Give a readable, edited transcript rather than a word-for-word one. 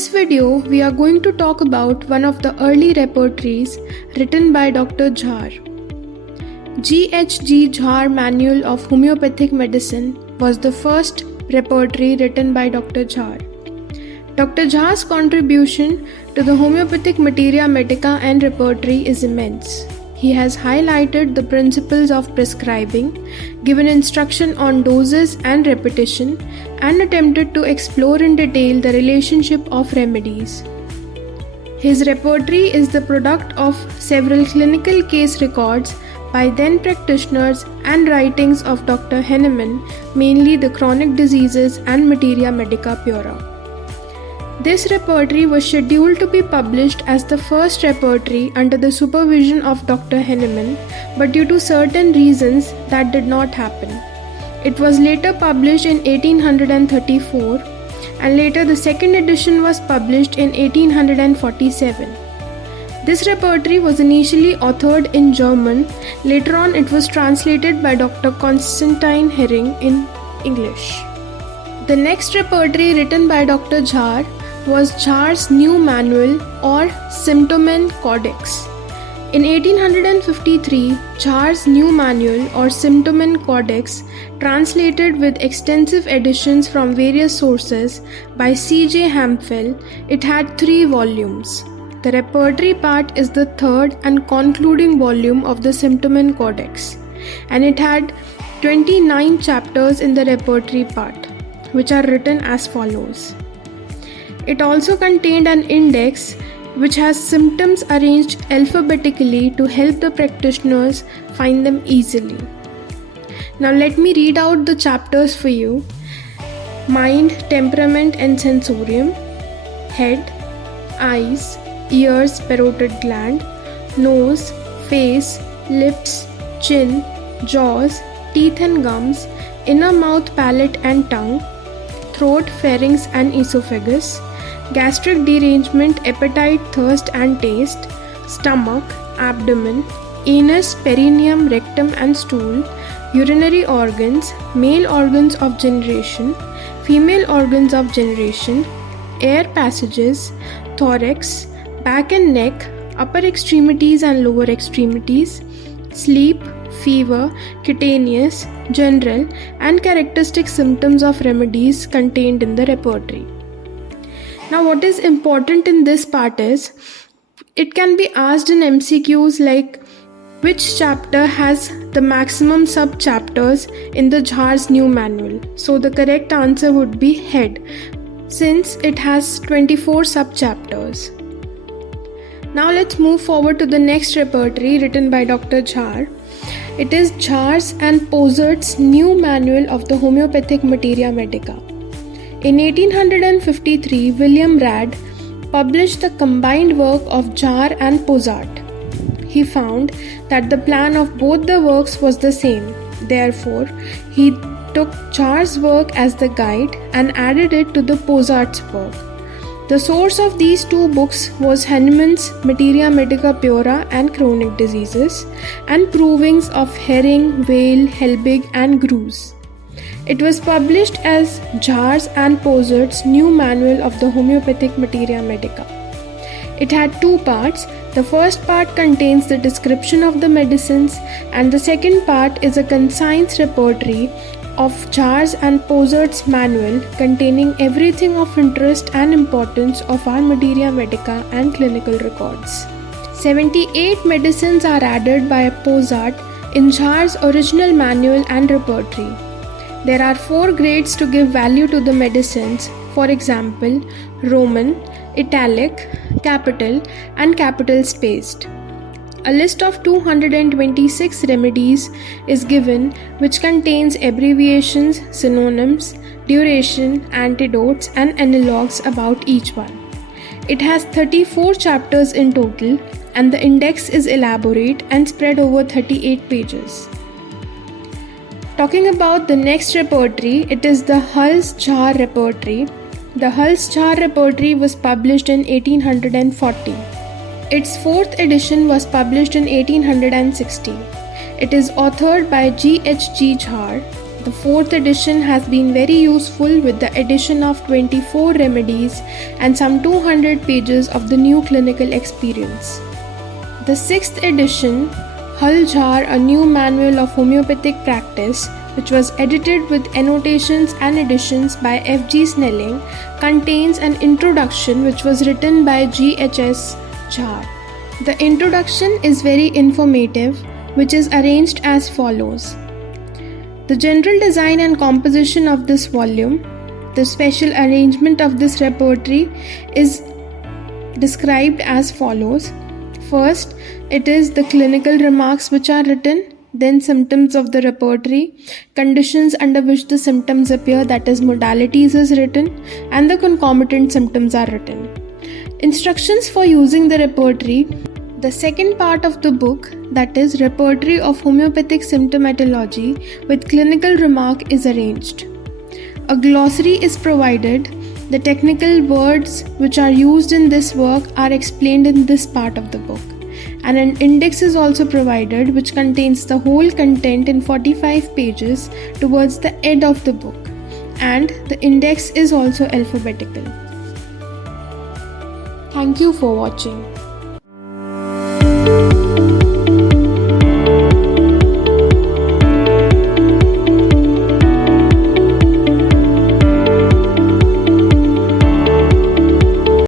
this video, we are going to talk about one of the early repertories written by Dr. JAHR. G.H.G. JAHR Manual of Homeopathic Medicine was the first repertory written by Dr. JAHR. Dr. JAHR's contribution to the homeopathic materia medica and repertory is immense. He has highlighted the principles of prescribing, given instruction on doses and repetition, and attempted to explore in detail the relationship of remedies. His repertory is the product of several clinical case records by then practitioners and writings of Dr. Henneman, mainly the chronic diseases and materia medica pura. This repertory was scheduled to be published as the first repertory under the supervision of Dr. Henneman, but due to certain reasons that did not happen. It was later published in 1834 and later the second edition was published in 1847. This repertory was initially authored in German, later on it was translated by Dr. Constantine Hering in English. The next repertory written by Dr. JAHR was JAHR'S New Manual or Symptomen Codex. In 1853, JAHR'S New Manual or Symptomen Codex, translated with extensive editions from various sources by C.J. Hampfell, it had 3 volumes. The repertory part is the third and concluding volume of the Symptomen Codex, and it had 29 chapters in the repertory part, which are written as follows. It also contained an index which has symptoms arranged alphabetically to help the practitioners find them easily. Now let me read out the chapters for you. Mind, temperament and sensorium, head, eyes, ears, parotid gland, nose, face, lips, chin, jaws, teeth and gums, inner mouth, palate and tongue, throat, pharynx and esophagus, gastric derangement, appetite, thirst and taste, stomach, abdomen, anus, perineum, rectum and stool, urinary organs, male organs of generation, female organs of generation, air passages, thorax, back and neck, upper extremities and lower extremities, sleep, fever, cutaneous, general and characteristic symptoms of remedies contained in the repertory. Now what is important in this part is, it can be asked in MCQs like which chapter has the maximum sub-chapters in the JAHR'S New Manual. So the correct answer would be head, since it has 24 sub-chapters. Now let's move forward to the next repertory written by Dr. JAHR. It is JAHR'S and Pozart's New Manual of the Homeopathic Materia Medica. In 1853, William Rad published the combined work of JAHR and Pozart. He found that the plan of both the works was the same. Therefore, he took JAHR'S work as the guide and added it to the Pozart's work. The source of these 2 books was Henneman's Materia Medica Pura and Chronic Diseases and provings of Hering, Weil, Helbig and Greuze. It was published as JAHR'S and Pozart's New Manual of the Homeopathic Materia Medica. It had 2 parts. The first part contains the description of the medicines and the second part is a concise repertory of JAHR'S and Pozart's manual containing everything of interest and importance of our materia medica and clinical records. 78 medicines are added by Pozart in JAHR'S original manual and repertory. There are 4 grades to give value to the medicines, for example, Roman, Italic, capital and capital spaced. A list of 226 remedies is given which contains abbreviations, synonyms, duration, antidotes and analogues about each one. It has 34 chapters in total and the index is elaborate and spread over 38 pages. Talking about the next repertory, it is the Hull's JAHR Repertory. The Hull's JAHR Repertory was published in 1840. Its 4th edition was published in 1860. It is authored by G.H.G. JAHR. The 4th edition has been very useful with the addition of 24 remedies and some 200 pages of the new clinical experience. The 6th edition, JAHR, a new manual of homeopathic practice, which was edited with annotations and additions by F.G. Snelling, contains an introduction which was written by G.H.S. JAHR. The introduction is very informative, which is arranged as follows. The general design and composition of this volume, the special arrangement of this repertory is described as follows. First, it is the clinical remarks which are written, then symptoms of the repertory, conditions under which the symptoms appear, that is modalities is written, and the concomitant symptoms are written. Instructions for using the repertory. The second part of the book, that is Repertory of Homeopathic Symptomatology with clinical remark, is arranged. A glossary is provided. The technical words which are used in this work are explained in this part of the book. And an index is also provided which contains the whole content in 45 pages towards the end of the book. And the index is also alphabetical. Thank you for watching.